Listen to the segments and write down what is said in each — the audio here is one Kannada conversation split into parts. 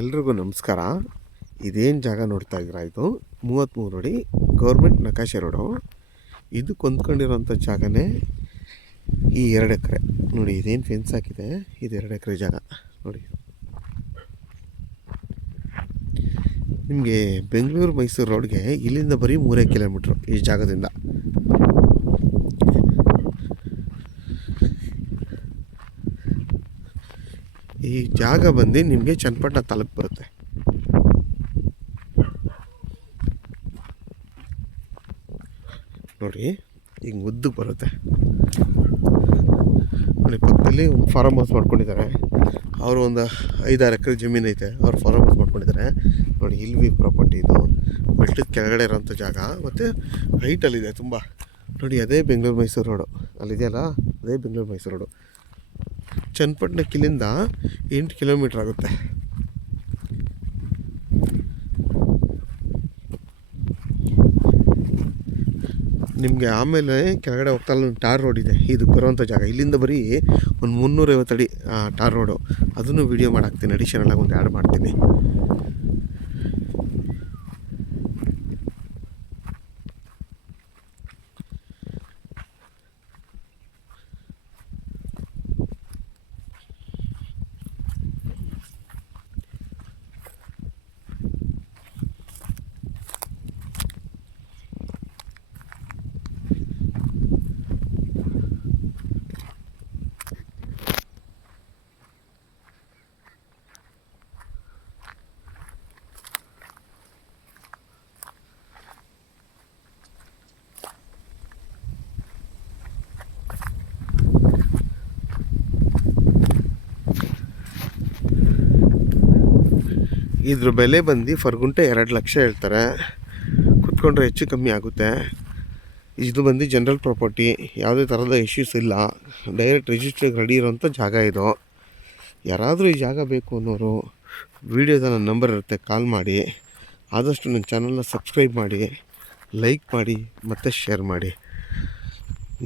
ಎಲ್ರಿಗೂ ನಮಸ್ಕಾರ. ಇದೇನು ಜಾಗ ನೋಡ್ತಾ ಇದ್ದೀರಾ, ಇದು 33 ಅಡಿ ಗೌರ್ಮೆಂಟ್ ನಕಾಶೆ ರೋಡು. ಇದು ಕೊಂದ್ಕೊಂಡಿರೋಂಥ ಜಾಗನೇ ಈ 2 ಎಕರೆ. ನೋಡಿ ಇದೇನು ಫೆನ್ಸ್ ಹಾಕಿದೆ, ಇದು 2 ಎಕರೆ ಜಾಗ. ನೋಡಿ ನಿಮಗೆ ಬೆಂಗಳೂರು ಮೈಸೂರು ರೋಡ್ಗೆ ಇಲ್ಲಿಂದ ಬರೀ 3 ಕಿಲೋಮೀಟ್ರು ಈ ಜಾಗದಿಂದ. ಈ ಜಾಗ ಬಂದು ನಿಮಗೆ ಚನ್ನಪಟ್ಟಣ ತಾಲೂಕು ಬರುತ್ತೆ. ನೋಡಿ ಈಗ ಮುದ್ದು ಬರುತ್ತೆ. ನೋಡಿ ಪಕ್ಕದಲ್ಲಿ ಒಂದು ಫಾರಮ್ ಹೌಸ್ ಮಾಡ್ಕೊಂಡಿದ್ದಾರೆ. ಅವರು ಒಂದು 5-6 ಎಕರೆ ಜಮೀನು ಐತೆ, ಅವ್ರು ಫಾರಮ್ ಹೌಸ್ ಮಾಡ್ಕೊಂಡಿದ್ದಾರೆ. ನೋಡಿ ಇಲ್ಲಿ ಪ್ರಾಪರ್ಟಿ ಇದು ಬೆಟ್ಟದ ಕೆಳಗಡೆ ಇರೋಂಥ ಜಾಗ, ಮತ್ತು ಹೈಟಲ್ಲಿದೆ ತುಂಬ. ನೋಡಿ ಅದೇ ಬೆಂಗಳೂರು ಮೈಸೂರು ರೋಡು ಅಲ್ಲಿದೆಯಲ್ಲ, ಅದೇ ಬೆಂಗಳೂರು ಮೈಸೂರು ರೋಡು. ಚನ್ನಪಟ್ಟಣಕ್ಕೆ ಇಲ್ಲಿಂದ 8 ಕಿಲೋಮೀಟ್ರ್ ಆಗುತ್ತೆ. ನಿಮಗೆ ಆಮೇಲೆ ಕೆಳಗಡೆ ಹೋಗ್ತಾ ಒಂದು ಟಾರ್ ರೋಡ್ ಇದೆ, ಇದು ಬರೋವಂಥ ಜಾಗ. ಇಲ್ಲಿಂದ ಬರೀ ಒಂದು 350 ಅಡಿ ಟಾರ್ ರೋಡು. ಅದನ್ನು ವೀಡಿಯೋ ಮಾಡಾಕ್ತೀನಿ, ಅಡಿಷನಲ್ ಆಗಿ ಒಂದು ಆ್ಯಡ್ ಮಾಡ್ತೀನಿ. ಇದ್ರ ಬೆಲೆ ಬಂದು ಫರ್ ಗುಂಟೆ 2 ಲಕ್ಷ ಹೇಳ್ತಾರೆ. ಕುತ್ಕೊಂಡ್ರೆ ಹೆಚ್ಚು ಕಮ್ಮಿ ಆಗುತ್ತೆ. ಇದು ಬಂದು ಜನರಲ್ ಪ್ರಾಪರ್ಟಿ, ಯಾವುದೇ ಥರದ ಇಶ್ಯೂಸ್ ಇಲ್ಲ. ಡೈರೆಕ್ಟ್ ರಿಜಿಸ್ಟ್ರಿಗೆ ರೆಡಿ ಇರೋಂಥ ಜಾಗ ಇದು. ಯಾರಾದರೂ ಈ ಜಾಗ ಬೇಕು ಅನ್ನೋರು ವೀಡಿಯೋದ ನನ್ನ ನಂಬರ್ ಇರುತ್ತೆ, ಕಾಲ್ ಮಾಡಿ. ಆದಷ್ಟು ನನ್ನ ಚಾನಲ್ನ ಸಬ್ಸ್ಕ್ರೈಬ್ ಮಾಡಿ, ಲೈಕ್ ಮಾಡಿ ಮತ್ತು ಶೇರ್ ಮಾಡಿ.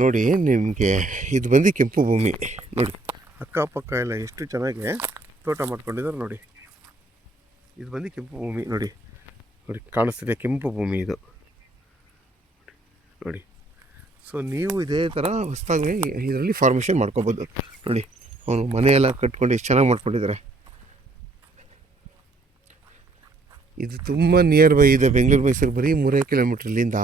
ನೋಡಿ ನಿಮಗೆ ಇದು ಬಂದು ಕೆಂಪು ಭೂಮಿ. ನೋಡಿ ಅಕ್ಕಪಕ್ಕ ಎಲ್ಲ ಎಷ್ಟು ಚೆನ್ನಾಗಿ ತೋಟ ಮಾಡ್ಕೊಂಡಿದ್ದಾರೆ. ನೋಡಿ ಇದು ಬಂದು ಕೆಂಪು ಭೂಮಿ. ನೋಡಿ ನೋಡಿ ಕಾಣಿಸ್ತಿದೆ, ಕೆಂಪು ಭೂಮಿ ಇದು. ನೋಡಿ ಸೊ ನೀವು ಇದೇ ಥರ ಹೊಸದಾಗಿ ಇದರಲ್ಲಿ ಫಾರ್ಮೇಷನ್ ಮಾಡ್ಕೋಬೋದು. ನೋಡಿ ಅವನು ಮನೆಯೆಲ್ಲ ಕಟ್ಕೊಂಡು ಎಷ್ಟು ಚೆನ್ನಾಗಿ ಮಾಡ್ಕೊಂಡಿದ್ದಾರೆ. ಇದು ತುಂಬ ನಿಯರ್ ಬೈ ಇದೆ. ಬೆಂಗಳೂರು ಮೈಸೂರು ಬರೀ 3 ಕಿಲೋಮೀಟ್ರ್ ಇಲ್ಲಿಂದ.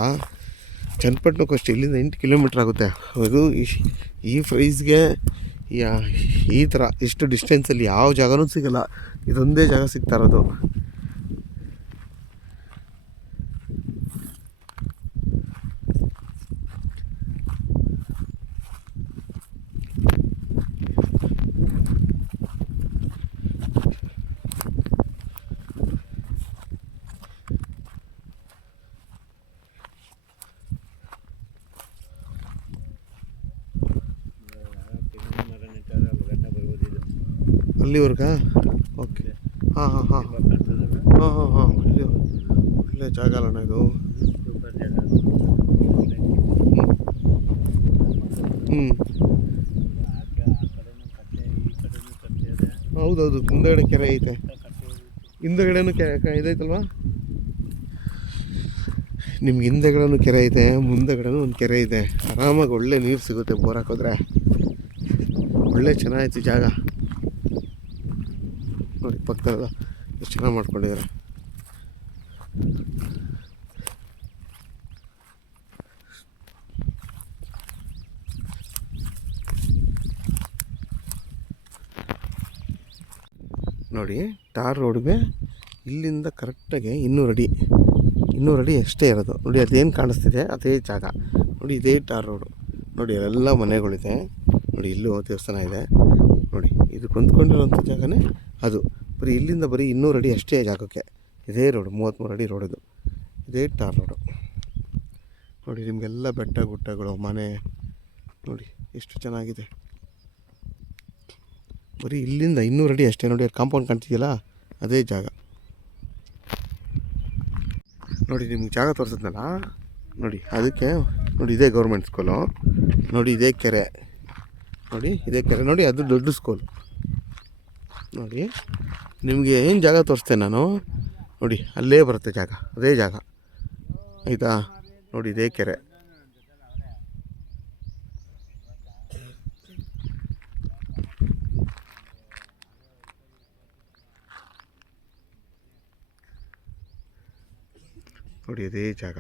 ಚನ್ನಪಟ್ಟಣಕ್ಕೂ ಅಷ್ಟೇ, ಇಲ್ಲಿಂದ 8 ಕಿಲೋಮೀಟ್ರ್ ಆಗುತ್ತೆ. ಅದು ಈ ಪ್ರೈಸ್ಗೆ ಈ ಥರ ಇಷ್ಟು ಡಿಸ್ಟೆನ್ಸಲ್ಲಿ ಯಾವ ಜಾಗನೂ ಸಿಗೋಲ್ಲ. ಇದೊಂದೇ ಜಾಗ ಸಿಗ್ತಾ ಇರೋದು. ಅಲ್ಲಿವರೆಗ ಓಕೆ. ಹಾಂ ಹಾಂ ಹಾಂ ಹಾಂ ಹಾಂ ಹಾಂ ಒಳ್ಳೆ ಜಾಗ ಅಲ್ಲಣ್ಣ ಇದು. ಹೌದೌದು, ಮುಂದಗಡೆ ಕೆರೆ ಐತೆ, ಹಿಂದಗಡೆನೂ ಇದೈತಲ್ವಾ. ನಿಮ್ಗೆ ಹಿಂದೆಗಡೆನೂ ಕೆರೆ ಐತೆ, ಮುಂದಗಡೆನೂ ಒಂದು ಕೆರೆ ಇದೆ. ಆರಾಮಾಗಿ ಒಳ್ಳೆ ನೀರು ಸಿಗುತ್ತೆ ಬೋರ್ ಹಾಕಿದ್ರೆ. ಒಳ್ಳೆ ಚೆನ್ನಾಗೈತಿ ಜಾಗ. ನೋಡಿ ಪಕ್ಕದ ಎಷ್ಟು ಚೆನ್ನಾಗಿ ಮಾಡ್ಕೊಂಡಿದ್ದಾರೆ. ನೋಡಿ ಟಾರ್ ರೋಡ್ಗೆ ಇಲ್ಲಿಂದ ಕರೆಕ್ಟಾಗಿ 200 ಅಡಿ ಅಷ್ಟೇ ಇರೋದು. ನೋಡಿ ಅದೇನು ಕಾಣಿಸ್ತಿದೆ ಅದೇ ಜಾಗ. ನೋಡಿ ಇದೇ ಟಾರ್ ರೋಡು. ನೋಡಿ ಅಲ್ಲೆಲ್ಲ ಮನೆಗಳಿದೆ. ನೋಡಿ ಇಲ್ಲೂ ದೇವಸ್ಥಾನ ಇದೆ. ನೋಡಿ ಇದು ಕೊಂದ್ಕೊಂಡಿರೋಂಥ ಜಾಗನೇ ಅದು. ಬರೀ ಇಲ್ಲಿಂದ ಬರೀ 200 ಅಡಿ ಅಷ್ಟೇ ಜಾಗಕ್ಕೆ. ಇದೇ ರೋಡು 33 ಅಡಿ ರೋಡದು, ಇದೇ ಟಾರ್ ರೋಡು. ನೋಡಿ ನಿಮಗೆಲ್ಲ ಬೆಟ್ಟ ಗುಡ್ಡಗಳು, ಮನೆ ನೋಡಿ ಎಷ್ಟು ಚೆನ್ನಾಗಿದೆ. ಬರೀ ಇಲ್ಲಿಂದ 200 ಅಡಿ ಅಷ್ಟೇ. ನೋಡಿ ಕಾಂಪೌಂಡ್ ಕಾಣ್ತಿದೆಯಲ್ಲ, ಅದೇ ಜಾಗ. ನೋಡಿ ನಿಮ್ಗೆ ಜಾಗ ತೋರಿಸಿದ್ನಲ್ಲ, ನೋಡಿ ಅದಕ್ಕೆ ನೋಡಿ ಇದೇ ಗೌರ್ಮೆಂಟ್ ಸ್ಕೂಲು. ನೋಡಿ ಇದೇ ಕೆರೆ, ನೋಡಿ ಇದೇ ಕೆರೆ. ನೋಡಿ ಅದು ದೊಡ್ಡ ಸ್ಕೂಲ್. ನೋಡಿ ನಿಮಗೆ ಏನು ಜಾಗ ತೋರಿಸ್ತೇನೆ ನಾನು, ನೋಡಿ ಅಲ್ಲೇ ಬರುತ್ತೆ ಜಾಗ, ಅದೇ ಜಾಗ ಆಯಿತಾ. ನೋಡಿ ಇದೇ ಕೆರೆ, ನೋಡಿ ಅದೇ ಜಾಗ,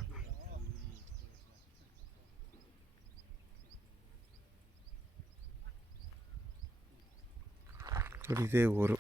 ನೋಡಿ ಇದೇ ಊರು.